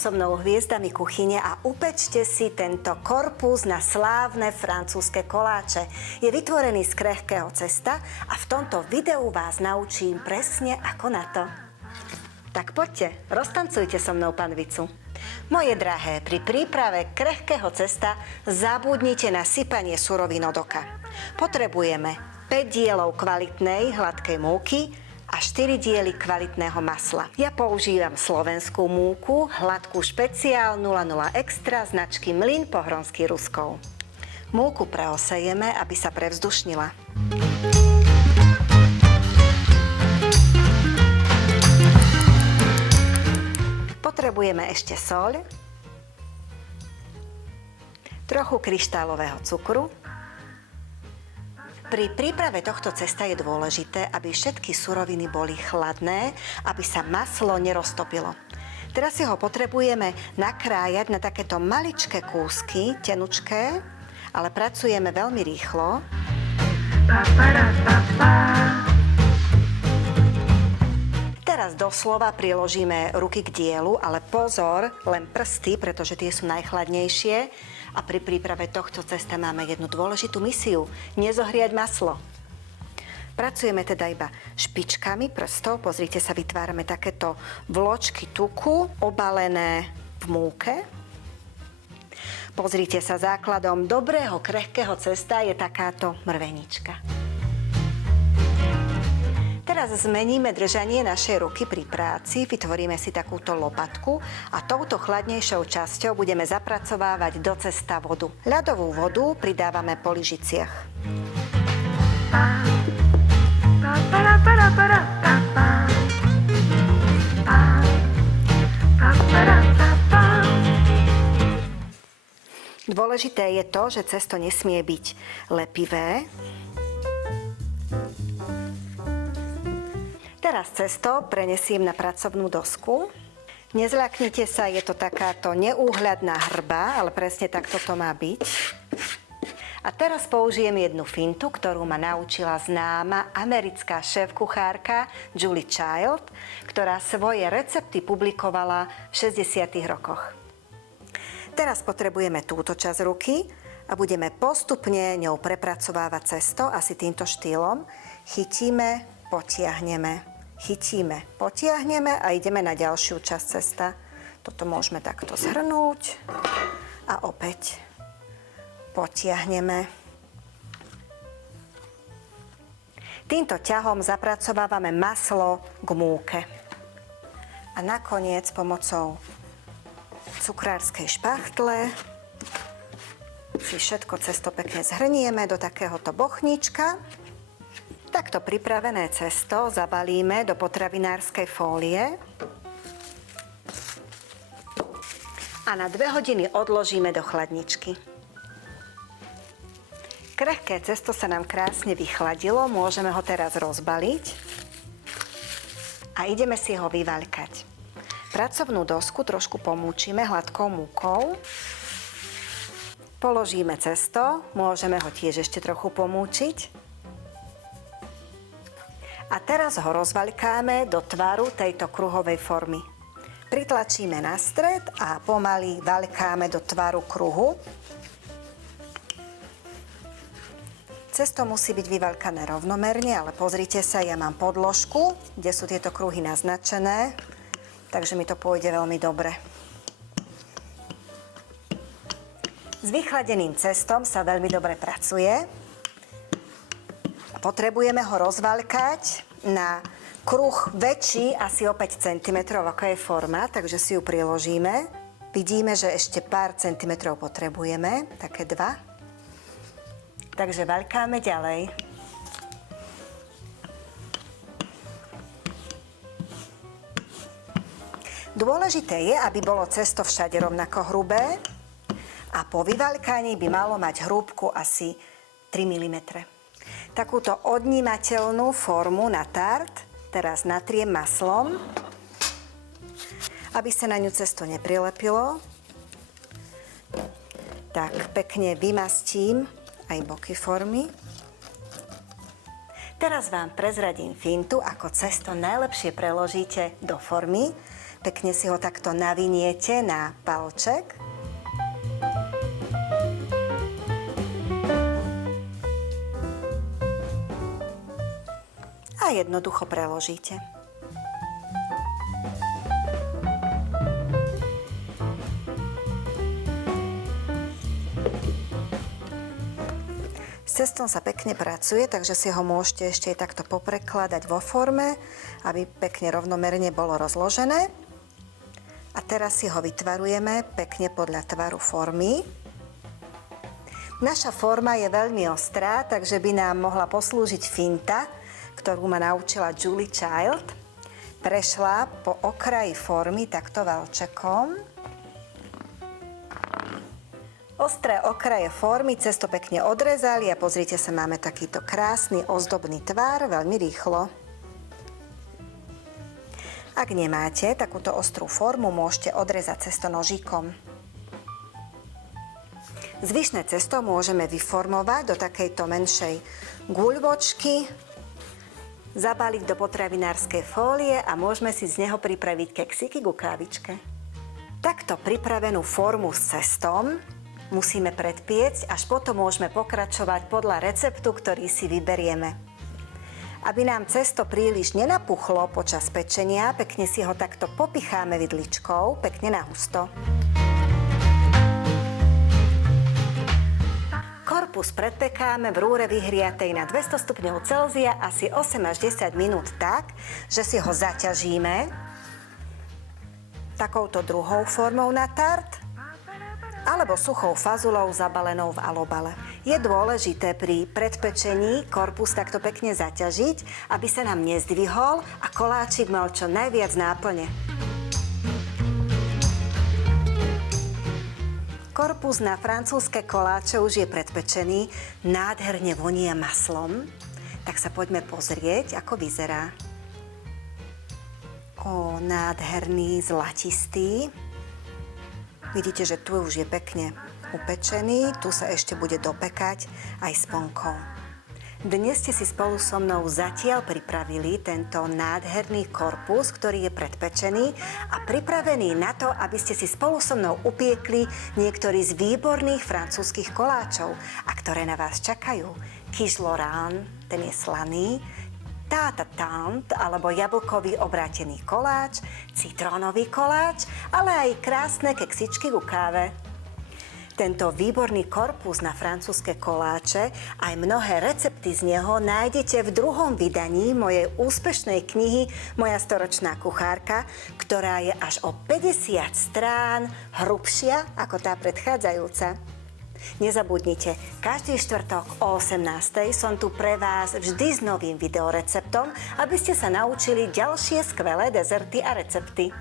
so mnou hviezdami kuchyne a upečte si tento korpus na slávne francúzske koláče. Je vytvorený z krehkého cesta a v tomto videu vás naučím presne ako na to. Tak poďte, roztancujte so mnou panvicu. Moje drahé, pri príprave krehkého cesta zabudnite na sypanie surovín od oka. Potrebujeme 5 dielov kvalitnej hladkej múky a 4 diely kvalitného masla. Ja používam slovenskú múku, hladkú špeciál 00 extra značky Mlyn Pohronský Ruskov. Múku preosejeme, aby sa prevzdušnila. Potrebujeme ešte soľ, trochu kryštálového cukru. Pri príprave tohto cesta je dôležité, aby všetky suroviny boli chladné, aby sa maslo neroztopilo. Teraz si ho potrebujeme nakrájať na takéto maličké kúsky, tenučké, ale pracujeme veľmi rýchlo. Teraz doslova priložíme ruky k dielu, ale pozor, len prsty, pretože tie sú najchladnejšie. A pri príprave tohto cesta máme jednu dôležitú misiu – nezohriať maslo. Pracujeme teda iba špičkami prstov. Pozrite sa, vytvárame takéto vločky tuku, obalené v múke. Pozrite sa, základom dobrého krehkého cesta je takáto mrvenička. Teraz zmeníme držanie našej ruky pri práci, vytvoríme si takúto lopatku a touto chladnejšou časťou budeme zapracovávať do cesta vodu. Ľadovú vodu pridávame po lyžiciach. Dôležité je to, že cesto nesmie byť lepivé. Teraz cesto prenesiem na pracovnú dosku. Nezľaknite sa, je to takáto neúhľadná hrba, ale presne takto to má byť. A teraz použijem jednu fintu, ktorú ma naučila známa americká šéfkuchárka Julie Child, ktorá svoje recepty publikovala v 60. rokoch. Teraz potrebujeme túto časť ruky a budeme postupne ňou prepracovávať cesto, asi týmto štýlom. Chytíme, potiahneme. Chytíme, potiahneme a ideme na ďalšiu časť cesta. Toto môžeme takto zhrnúť a opäť potiahneme. Týmto ťahom zapracovávame maslo k múke. A nakoniec pomocou cukrárskej špachtle si všetko cesto pekne zhrnieme do takéhoto bochníčka. Takto pripravené cesto zabalíme do potravinárskej fólie a na 2 hodiny odložíme do chladničky. Krehké cesto sa nám krásne vychladilo, môžeme ho teraz rozbaliť a ideme si ho vyvaľkať. Pracovnú dosku trošku pomúčime hladkou múkou. Položíme cesto, môžeme ho tiež ešte trochu pomúčiť. A teraz ho rozvaľkáme do tvaru tejto kruhovej formy. Pritlačíme na stred a pomaly vaľkáme do tvaru kruhu. Cesto musí byť vyvaľkané rovnomerne, ale pozrite sa, ja mám podložku, kde sú tieto kruhy naznačené, takže mi to pôjde veľmi dobre. S vychladeným cestom sa veľmi dobre pracuje. Potrebujeme ho rozvaľkať na kruh väčší, asi o 5 cm, ako je forma, takže si ju priložíme. Vidíme, že ešte pár centimetrov potrebujeme, také 2. Takže vaľkáme ďalej. Dôležité je, aby bolo cesto všade rovnako hrubé a po vyvaľkaní by malo mať hrúbku asi 3 mm. Takúto odnímateľnú formu na tart teraz natriem maslom, aby sa na ňu cesto neprilepilo. Tak pekne vymastím aj boky formy. Teraz vám prezradím fintu, ako cesto najlepšie preložíte do formy. Pekne si ho takto naviniete na palček. A jednoducho preložíte. S cestom sa pekne pracuje, takže si ho môžete ešte aj takto poprekladať vo forme, aby pekne rovnomerne bolo rozložené. A teraz si ho vytvarujeme pekne podľa tvaru formy. Naša forma je veľmi ostrá, takže by nám mohla poslúžiť finta, ktorú ma naučila Julie Child. Prešla po okraji formy takto valčekom. Ostré okraje formy cesto pekne odrezali a pozrite sa, máme takýto krásny ozdobný tvar veľmi rýchlo. Ak nemáte takúto ostrú formu, môžete odrezať cesto nožíkom. Zvyšné cesto môžeme vyformovať do takejto menšej guľvočky, zabaliť do potravinárskej fólie a môžeme si z neho pripraviť keksiky ku kávičke. Takto pripravenú formu s cestom musíme predpiecť, až potom môžeme pokračovať podľa receptu, ktorý si vyberieme. Aby nám cesto príliš nenapuchlo počas pečenia, pekne si ho takto popicháme vidličkou, pekne na husto. Korpus predpekáme v rúre vyhriatej na 200 stupňov Celzia asi 8 až 10 minút tak, že si ho zaťažíme takouto druhou formou na tart, alebo suchou fazulou zabalenou v alobale. Je dôležité pri predpečení korpus takto pekne zaťažiť, aby sa nám nezdvihol a koláčik mal čo najviac náplne. Korpus na francúzske koláče už je predpečený, nádherne vonia maslom, tak sa poďme pozrieť, ako vyzerá. Nádherný, zlatistý. Vidíte, že tu už je pekne upečený, tu sa ešte bude dopekať aj s ponkou. Dnes ste si spolu so mnou zatiaľ pripravili tento nádherný korpus, ktorý je predpečený a pripravený na to, aby ste si spolu so mnou upiekli niektorý z výborných francúzskych koláčov, a ktoré na vás čakajú. Quiche Lorraine, ten je slaný, tarte tarte alebo jablkový obrátený koláč, citrónový koláč, ale aj krásne keksičky ku káve. Tento výborný korpus na francúzske koláče, aj mnohé recepty z neho nájdete v druhom vydaní mojej úspešnej knihy Moja storočná kuchárka, ktorá je až o 50 strán hrubšia ako tá predchádzajúca. Nezabudnite, každý štvrtok o 18:00 som tu pre vás vždy s novým videoreceptom, aby ste sa naučili ďalšie skvelé dezerty a recepty.